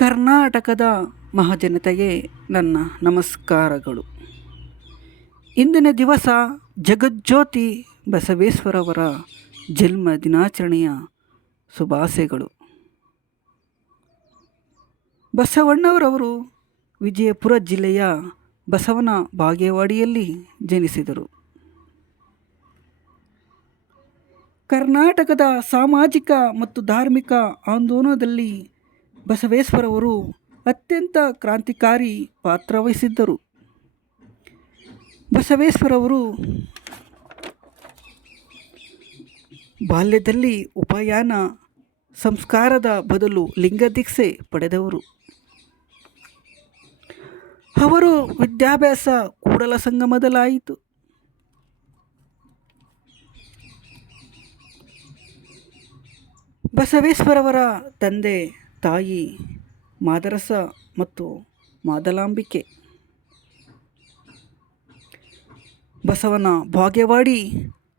ಕರ್ನಾಟಕದ ಮಹಾಜನತೆಗೆ ನನ್ನ ನಮಸ್ಕಾರಗಳು. ಇಂದಿನ ದಿವಸ ಜಗಜ್ಯೋತಿ ಬಸವೇಶ್ವರವರ ಜನ್ಮ ದಿನಾಚರಣೆಯ ಶುಭಾಶಯಗಳು. ಬಸವಣ್ಣವರವರು ವಿಜಯಪುರ ಜಿಲ್ಲೆಯ ಬಸವನ ಬಾಗೇವಾಡಿಯಲ್ಲಿ ಜನಿಸಿದರು. ಕರ್ನಾಟಕದ ಸಾಮಾಜಿಕ ಮತ್ತು ಧಾರ್ಮಿಕ ಆಂದೋಲನದಲ್ಲಿ ಬಸವೇಶ್ವರವರು ಅತ್ಯಂತ ಕ್ರಾಂತಿಕಾರಿ ಪಾತ್ರವಹಿಸಿದ್ದರು. ಬಸವೇಶ್ವರವರು ಬಾಲ್ಯದಲ್ಲಿ ಉಪನಯನ ಸಂಸ್ಕಾರದ ಬದಲು ಲಿಂಗದೀಕ್ಷೆ ಪಡೆದವರು. ಅವರು ವಿದ್ಯಾಭ್ಯಾಸ ಕೂಡಲ ಸಂಗಮದಲ್ಲಾಯಿತು. ಬಸವೇಶ್ವರವರ ತಂದೆ ತಾಯಿ ಮಾದರಸ ಮತ್ತು ಮಾದಲಾಂಬಿಕೆ. ಬಸವನ ಬಾಗೇವಾಡಿ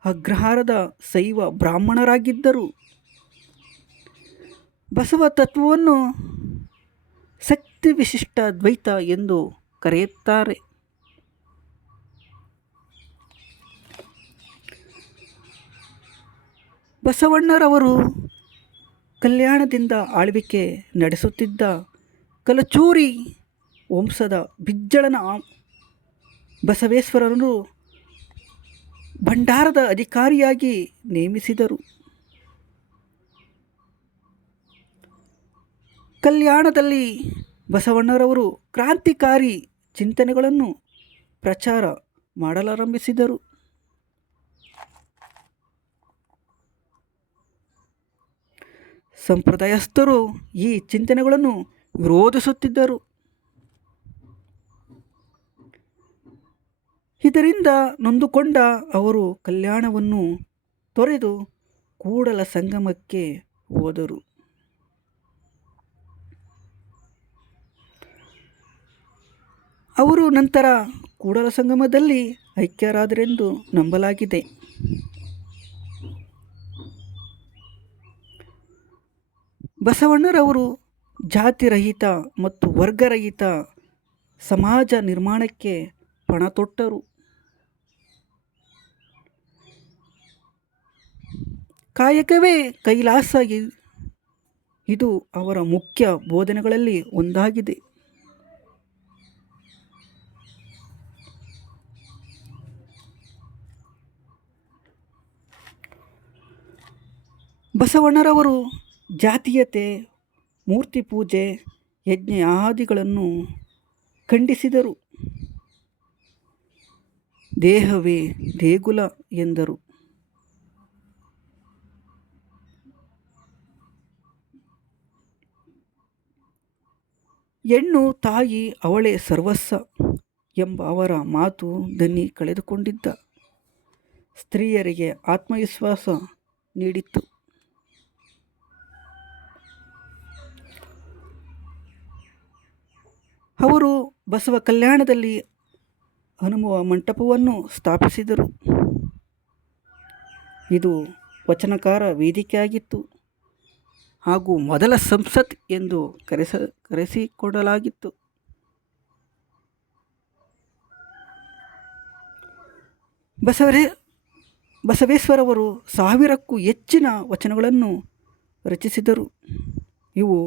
ಅಗ್ರಹಾರದ ಶೈವ ಬ್ರಾಹ್ಮಣರಾಗಿದ್ದರು. ಬಸವ ತತ್ವವನ್ನು ಶಕ್ತಿ ವಿಶಿಷ್ಟ ದ್ವೈತ ಎಂದು ಕರೆಯುತ್ತಾರೆ. ಬಸವಣ್ಣರವರು ಕಲ್ಯಾಣದಿಂದ ಆಳ್ವಿಕೆ ನಡೆಸುತ್ತಿದ್ದ ಕಲಚೂರಿ ವಂಶದ ಬಿಜ್ಜಳನ ಬಸವೇಶ್ವರರನ್ನು ಭಂಡಾರದ ಅಧಿಕಾರಿಯಾಗಿ ನೇಮಿಸಿದರು. ಕಲ್ಯಾಣದಲ್ಲಿ ಬಸವಣ್ಣರವರು ಕ್ರಾಂತಿಕಾರಿ ಚಿಂತನೆಗಳನ್ನು ಪ್ರಚಾರ ಮಾಡಲಾರಂಭಿಸಿದರು. ಸಂಪ್ರದಾಯಸ್ಥರು ಈ ಚಿಂತನೆಗಳನ್ನು ವಿರೋಧಿಸುತ್ತಿದ್ದರು. ಇದರಿಂದ ನೊಂದುಕೊಂಡ ಅವರು ಕಲ್ಯಾಣವನ್ನು ತೊರೆದು ಕೂಡಲ ಸಂಗಮಕ್ಕೆ ಹೋದರು. ಅವರು ನಂತರ ಕೂಡಲ ಸಂಗಮದಲ್ಲಿ ಐಕ್ಯರಾದರೆಂದು ನಂಬಲಾಗಿದೆ. ಬಸವಣ್ಣರವರು ಜಾತಿರಹಿತ ಮತ್ತು ವರ್ಗರಹಿತ ಸಮಾಜ ನಿರ್ಮಾಣಕ್ಕೆ ಪಣತೊಟ್ಟರು. ಕಾಯಕವೇ ಕೈಲಾಸ, ಇದು ಅವರ ಮುಖ್ಯ ಬೋಧನೆಗಳಲ್ಲಿ ಒಂದಾಗಿದೆ. ಬಸವಣ್ಣರವರು ಜಾತೀಯತೆ, ಮೂರ್ತಿ ಪೂಜೆ, ಯಜ್ಞಯಾದಿಗಳನ್ನು ಖಂಡಿಸಿದರು. ದೇಹವೇ ದೇಗುಲ ಎಂದರು. ಹೆಣ್ಣು ತಾಯಿ ಅವಳೇ ಸರ್ವಸ್ವ ಎಂಬ ಅವರ ಮಾತು ದನಿ ಕಳೆದುಕೊಂಡಿದ್ದ ಸ್ತ್ರೀಯರಿಗೆ ಆತ್ಮವಿಶ್ವಾಸ ನೀಡಿತ್ತು. ಅವರು ಬಸವ ಕಲ್ಯಾಣದಲ್ಲಿ ಹನುಮ ಮಂಟಪವನ್ನು ಸ್ಥಾಪಿಸಿದರು. ಇದು ವಚನಕಾರ ವೇದಿಕೆಯಾಗಿತ್ತು ಹಾಗೂ ಮೊದಲ ಸಂಸತ್ ಎಂದು ಕರೆಸಿಕೊಡಲಾಗಿತ್ತು. ಬಸವೇಶ್ವರವರು 1000ಕ್ಕೂ ಹೆಚ್ಚಿನ ವಚನಗಳನ್ನು ರಚಿಸಿದರು. ಇವು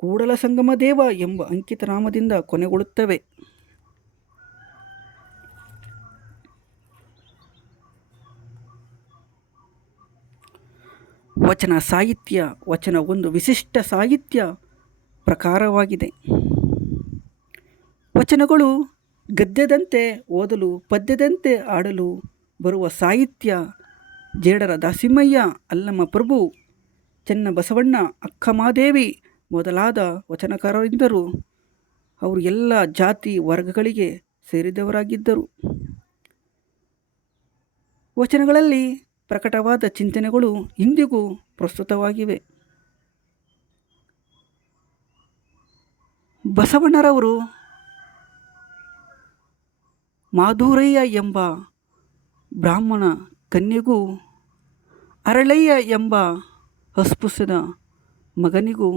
ಕೂಡಲ ಸಂಗಮ ದೇವ ಎಂಬ ಅಂಕಿತ ನಾಮದಿಂದ ಕೊನೆಗೊಳ್ಳುತ್ತವೆ. ವಚನ ಸಾಹಿತ್ಯ. ವಚನ ಒಂದು ವಿಶಿಷ್ಟ ಸಾಹಿತ್ಯ ಪ್ರಕಾರವಾಗಿದೆ. ವಚನಗಳು ಗದ್ಯದಂತೆ ಓದಲು, ಪದ್ಯದಂತೆ ಆಡಲು ಬರುವ ಸಾಹಿತ್ಯ. ಜೇಡರ ದಾಸಿಮಯ್ಯ, ಅಲ್ಲಮ ಪ್ರಭು, ಚೆನ್ನಬಸವಣ್ಣ, ಅಕ್ಕಮಹಾದೇವಿ ಮೊದಲಾದ ವಚನಕಾರರಿದ್ದರು. ಅವರು ಎಲ್ಲ ಜಾತಿ ವರ್ಗಗಳಿಗೆ ಸೇರಿದವರಾಗಿದ್ದರು. ವಚನಗಳಲ್ಲಿ ಪ್ರಕಟವಾದ ಚಿಂತನೆಗಳು ಇಂದಿಗೂ ಪ್ರಸ್ತುತವಾಗಿವೆ. ಬಸವಣ್ಣರವರು ಮಾಧುರಯ್ಯ ಎಂಬ ಬ್ರಾಹ್ಮಣ ಕನ್ಯೆಗೂ ಅರಳಯ್ಯ ಎಂಬ ಅಸ್ಪೃಶ್ಯದ ಮಗನಿಗೂ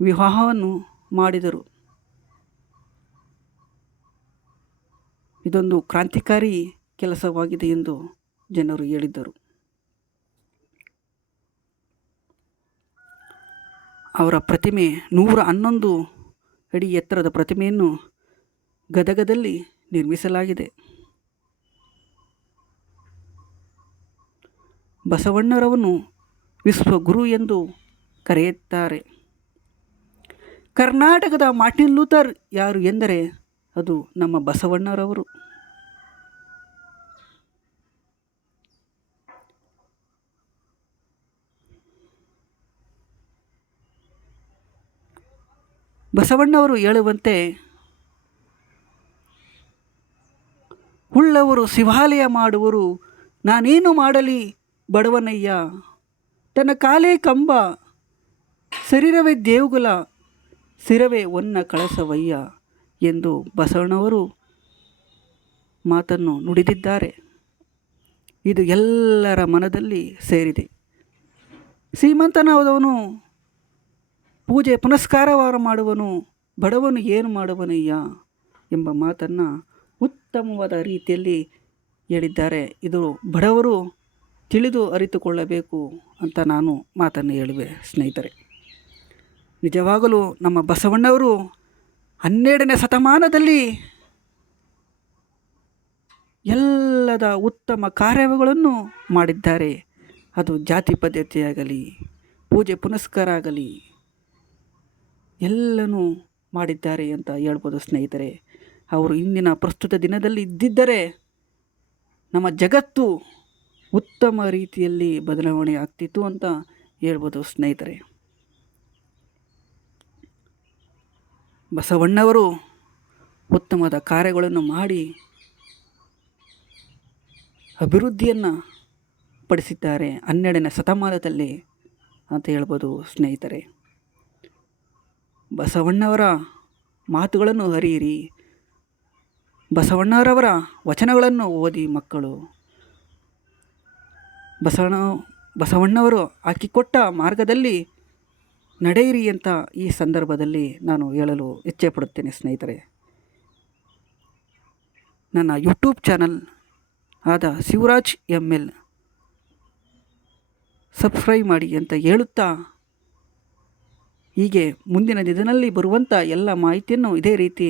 ವಿವಾಹವನ್ನು ಮಾಡಿದರು. ಇದೊಂದು ಕ್ರಾಂತಿಕಾರಿ ಕೆಲಸವಾಗಿದೆ ಎಂದು ಜನರು ಹೇಳಿದ್ದರು. ಅವರ ಪ್ರತಿಮೆ 111 ಅಡಿ ಎತ್ತರದ ಪ್ರತಿಮೆಯನ್ನು ಗದಗದಲ್ಲಿ ನಿರ್ಮಿಸಲಾಗಿದೆ. ಬಸವಣ್ಣರವನ್ನು ವಿಶ್ವಗುರು ಎಂದು ಕರೆಯುತ್ತಾರೆ. ಕರ್ನಾಟಕದ ಮಾರ್ಟಿನ್ ಲೂಥರ್ ಯಾರು ಎಂದರೆ ಅದು ನಮ್ಮ ಬಸವಣ್ಣರವರು. ಬಸವಣ್ಣವರು ಹೇಳುವಂತೆ ಉಳ್ಳವರು ಶಿವಾಲಯ ಮಾಡುವರು, ನಾನೇನು ಮಾಡಲಿ ಬಡವನಯ್ಯ, ತನ್ನ ಕಾಲೇ ಕಂಬ ಶರೀರವೇ ದೇವುಗಳ ಶಿರವೇ ಒನ್ನ ಕಳಸವಯ್ಯ ಎಂದು ಬಸವಣ್ಣವರು ಮಾತನ್ನು ನುಡಿದಿದ್ದಾರೆ. ಇದು ಎಲ್ಲರ ಮನದಲ್ಲಿ ಸೇರಿದೆ. ಶ್ರೀಮಂತನಾದವನು ಪೂಜೆ ಪುನಸ್ಕಾರವಾರ ಮಾಡುವನು, ಬಡವನು ಏನು ಮಾಡುವನಯ್ಯ ಎಂಬ ಮಾತನ್ನು ಉತ್ತಮವಾದ ರೀತಿಯಲ್ಲಿ ಹೇಳಿದ್ದಾರೆ. ಇದು ಬಡವರು ತಿಳಿದು ಅರಿತುಕೊಳ್ಳಬೇಕು ಅಂತ ನಾನು ಮಾತನ್ನು ಹೇಳುವೆ ಸ್ನೇಹಿತರೆ. ನಿಜವಾಗಲೂ ನಮ್ಮ ಬಸವಣ್ಣವರು 12ನೇ ಶತಮಾನದಲ್ಲಿ ಎಲ್ಲದ ಉತ್ತಮ ಕಾರ್ಯಗಳನ್ನು ಮಾಡಿದ್ದಾರೆ. ಅದು ಜಾತಿ ಪದ್ಧತಿಯಾಗಲಿ, ಪೂಜೆ ಪುನಸ್ಕಾರ ಆಗಲಿ, ಎಲ್ಲನೂ ಮಾಡಿದ್ದಾರೆ ಅಂತ ಹೇಳ್ಬೋದು ಸ್ನೇಹಿತರೆ. ಅವರು ಇಂದಿನ ಪ್ರಸ್ತುತ ದಿನದಲ್ಲಿ ಇದ್ದಿದ್ದರೆ ನಮ್ಮ ಜಗತ್ತು ಉತ್ತಮ ರೀತಿಯಲ್ಲಿ ಬದಲಾವಣೆ ಆಗ್ತಿತ್ತು ಅಂತ ಹೇಳ್ಬೋದು ಸ್ನೇಹಿತರೆ. ಬಸವಣ್ಣವರು ಉತ್ತಮವಾದ ಕಾರ್ಯಗಳನ್ನು ಮಾಡಿ ಅಭಿವೃದ್ಧಿಯನ್ನು ಪಡಿಸಿದ್ದಾರೆ 12ನೇ ಶತಮಾನದಲ್ಲಿ ಅಂತ ಹೇಳ್ಬೋದು ಸ್ನೇಹಿತರೆ. ಬಸವಣ್ಣವರ ಮಾತುಗಳನ್ನು ಅರಿಯಿರಿ, ಬಸವಣ್ಣರವರ ವಚನಗಳನ್ನು ಓದಿ ಮಕ್ಕಳು. ಬಸವಣ್ಣವರು ಹಾಕಿಕೊಟ್ಟ ಮಾರ್ಗದಲ್ಲಿ ನಡೆಯಿರಿ ಅಂತ ಈ ಸಂದರ್ಭದಲ್ಲಿ ನಾನು ಹೇಳಲು ಇಚ್ಛೆಪಡುತ್ತೇನೆ ಸ್ನೇಹಿತರೆ. ನನ್ನ ಯೂಟ್ಯೂಬ್ ಚಾನಲ್ ಆದ ಶಿವರಾಜ್ ML ಸಬ್ಸ್ಕ್ರೈಬ್ ಮಾಡಿ ಅಂತ ಹೇಳುತ್ತಾ, ಹೀಗೆ ಮುಂದಿನ ದಿನದಲ್ಲಿ ಬರುವಂಥ ಎಲ್ಲ ಮಾಹಿತಿಯನ್ನು ಇದೇ ರೀತಿ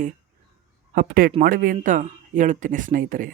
ಅಪ್ಡೇಟ್ ಮಾಡುವೆ ಅಂತ ಹೇಳುತ್ತೇನೆ ಸ್ನೇಹಿತರೆ.